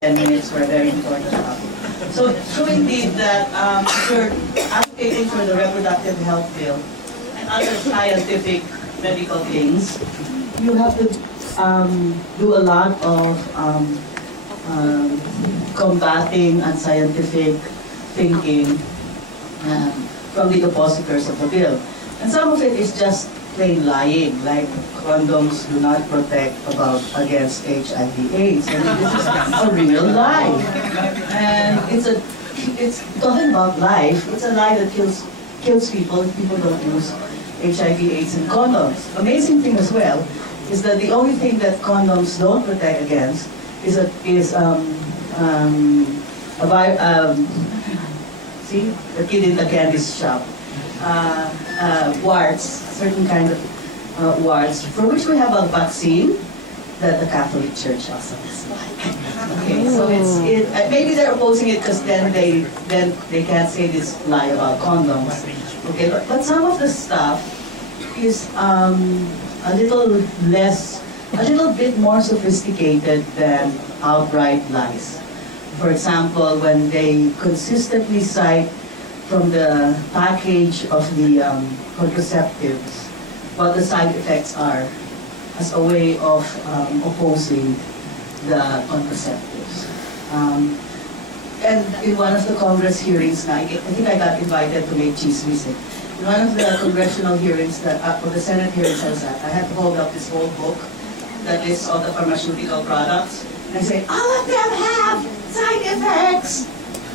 10 minutes for a very important topic. So indeed that if you're advocating for the reproductive health bill and other scientific medical things, you have to do a lot of combating unscientific thinking from the oppositors of the bill. And some of it is just plain lying, like condoms do not protect against HIV/AIDS. And this is a real lie. And it's talking about life. It's a lie that kills people if people don't use HIV/AIDS and condoms. Amazing thing as well is that the only thing that condoms don't protect against is see the kid in the candy shop. Warts, certain kind of warts, for which we have a vaccine that the Catholic Church also is like. Okay, so maybe they're opposing it because then they can't say this lie about condoms. Okay, but some of the stuff is a little bit more sophisticated than outright lies. For example, when they consistently cite from the package of the contraceptives what the side effects are as a way of opposing the contraceptives. And in one of the Congress hearings, I think I got invited to make cheese visit. In one of the congressional hearings, or the Senate hearings I was at, I had to hold up this whole book that lists all the pharmaceutical products. And I say, all of them have side effects.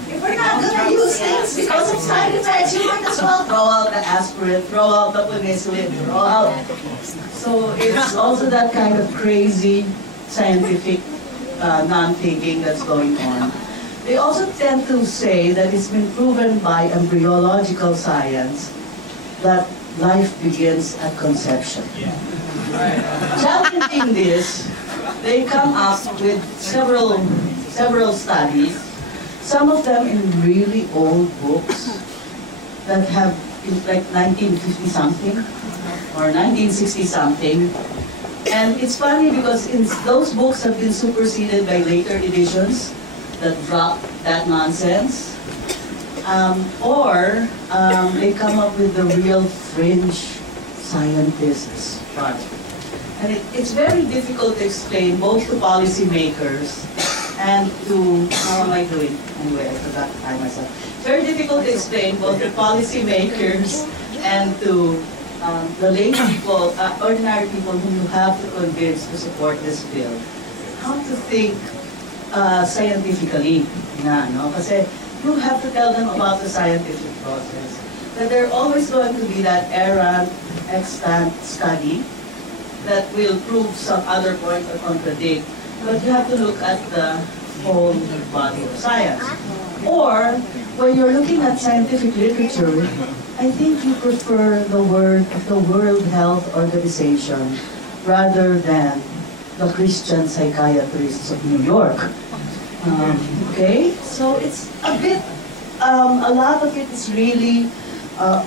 If we're not going to use things because of side effects, you might as well throw out the aspirin, throw out the penicillin, throw out. So it's also that kind of crazy scientific non-thinking that's going on. They also tend to say that it's been proven by embryological science that life begins at conception. Challenging this, they come up with several studies. Some of them in really old books that have like 1950-something or 1960-something. And it's funny because those books have been superseded by later editions that drop that nonsense. Or they come up with the real fringe scientists project. And it's very difficult to explain both to policymakers and to, how am I doing? Anyway, I forgot to time myself. It's very difficult to explain both to policymakers and to the lay people, ordinary people whom you have to convince to support this bill, how to think scientifically. No? Kasi you have to tell them about the scientific process. That there are always going to be that errant, extant study that will prove some other point or contradict. But you have to look at the whole body of science. Or, when you're looking at scientific literature, I think you prefer the word of the World Health Organization rather than the Christian Psychiatrists of New York. Okay? So it's a bit, a lot of it is really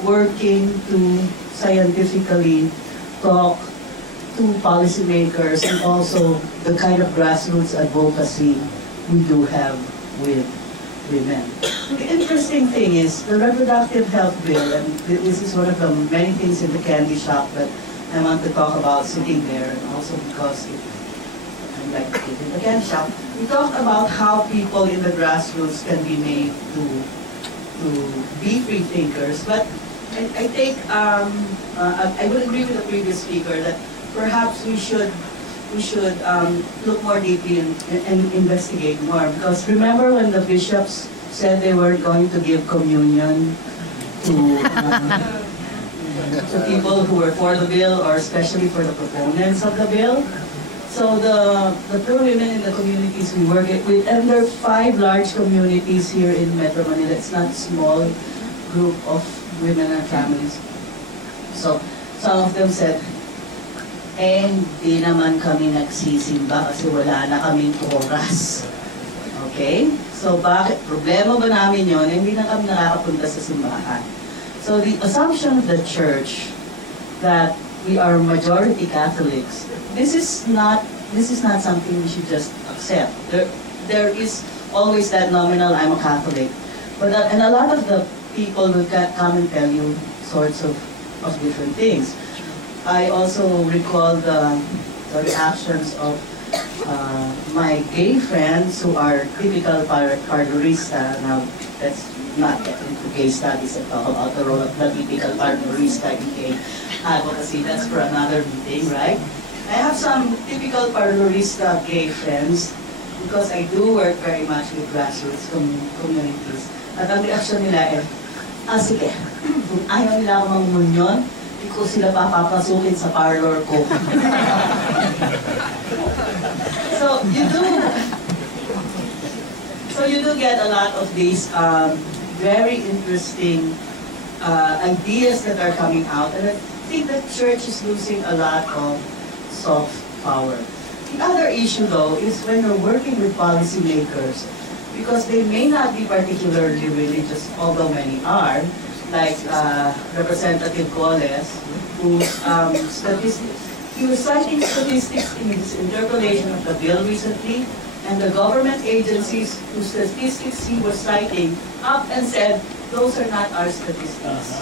working to scientifically talk to policymakers and also the kind of grassroots advocacy we do have with women. The interesting thing is the reproductive health bill, and this is one of the many things in the candy shop that I want to talk about sitting there, and also because I like to eat in the candy shop. We talked about how people in the grassroots can be made to be free thinkers, but I think I would agree with the previous speaker that perhaps we should look more deeply and investigate more. Because remember when the bishops said they were going to give communion to people who were for the bill, or especially for the proponents of the bill? So the poor women in the communities we work with, and there are 5 large communities here in Metro Manila. It's not a small group of women and families. So some of them said, hindi naman kami nagsisimba kasi wala na kaming oras. Okay? So bakit? Problema ba namin yun? Hindi na kami nakakapunta sa simbahan. So the assumption of the church that we are majority Catholics, this is not something we should just accept. there is always that nominal, I'm a Catholic. But and a lot of the people will come and tell you sorts of different things. I also recall the reactions of my gay friends who are typical parlorista. Now, let's not get into gay studies and talk about the role of the typical parlorista in gay advocacy. That's for another meeting, right? I have some typical parlorista gay friends because I do work very much with grassroots communities. At ang reaksyon nila sige, kung ayaw nila akong mamunyon, hindi ko sila papapasukin sa parlor ko. So you do get a lot of these very interesting ideas that are coming out, and I think the church is losing a lot of soft power. The other issue, though, is when you're working with policymakers, because they may not be particularly religious, although many are, like Representative Goles, whose statistics, he was citing statistics in his interpolation of the bill recently, and the government agencies whose statistics he was citing up and said, those are not our statistics.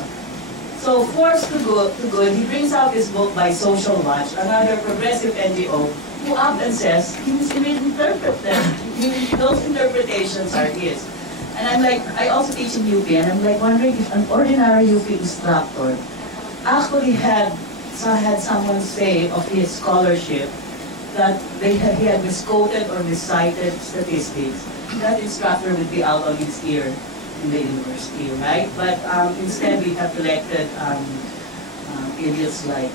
So forced to good, he brings out this book by Social Watch, another progressive NGO, who up and says he misinterpreted them. Those interpretations are his. And I'm like, I also teach in UP, and I'm like wondering if an ordinary UP instructor actually had someone say of his scholarship that he had misquoted or miscited statistics, that instructor would be out on his ear in the university, right? But instead we have elected idiots like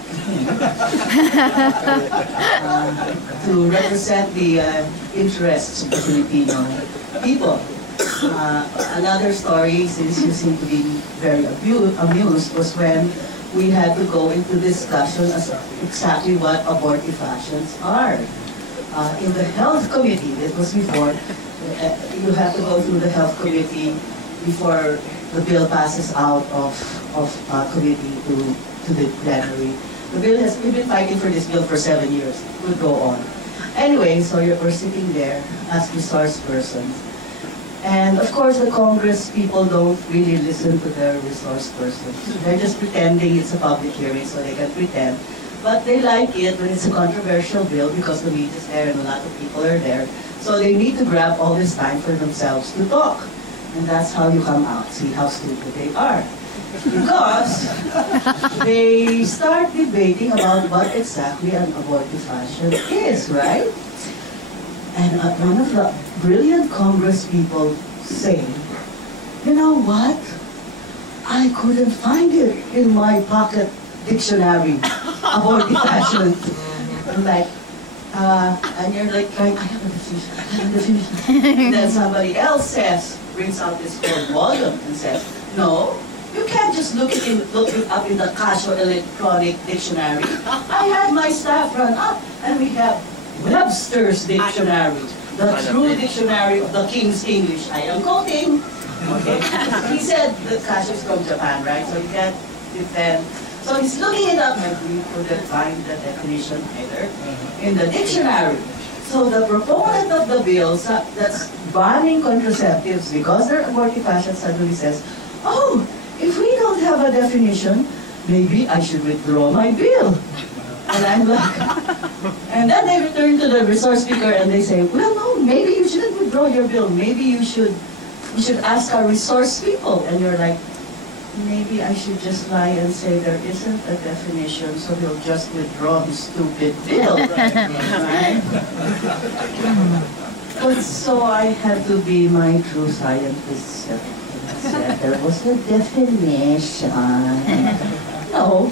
to represent the interests of the Filipino people. Another story, since you seem to be very amused, was when we had to go into discussion as exactly what abortifacients are. In the health committee, it was before, you have to go through the health committee before the bill passes out of committee to the plenary. We've been fighting for this bill for 7 years. We'll go on. Anyway, so we're sitting there as resource persons. And of course, the Congress people don't really listen to their resource persons. They're just pretending it's a public hearing so they can pretend. But they like it when it's a controversial bill because the media's there and a lot of people are there. So they need to grab all this time for themselves to talk. And that's how you come out. See how stupid they are. Because they start debating about what exactly an abortifacient is, right? And one of the brilliant Congress people say, you know what? I couldn't find it in my pocket dictionary, abortifacient. I'm like, and you're like, I have a definition. And then somebody else brings out this whole volume and says, no, you can't just look it up in the Casio electronic dictionary. I had my staff run up, and we have Webster's dictionary, the true dictionary of the King's English. I am quoting. Okay. He said the Casio's from Japan, right? So you can't defend. So he's looking it up, and we couldn't find the definition either in the dictionary. So the proponent of the bill that's banning contraceptives because they're abortifacient suddenly says, oh, if we don't have a definition, maybe I should withdraw my bill. And I'm like, and then they return to the resource speaker and they say, well, no, maybe you shouldn't withdraw your bill. Maybe we should ask our resource people. And you're like, maybe I should just lie and say there isn't a definition, so he'll just withdraw his stupid bill. Right? But so I had to be my true scientist self. There was a definition. No.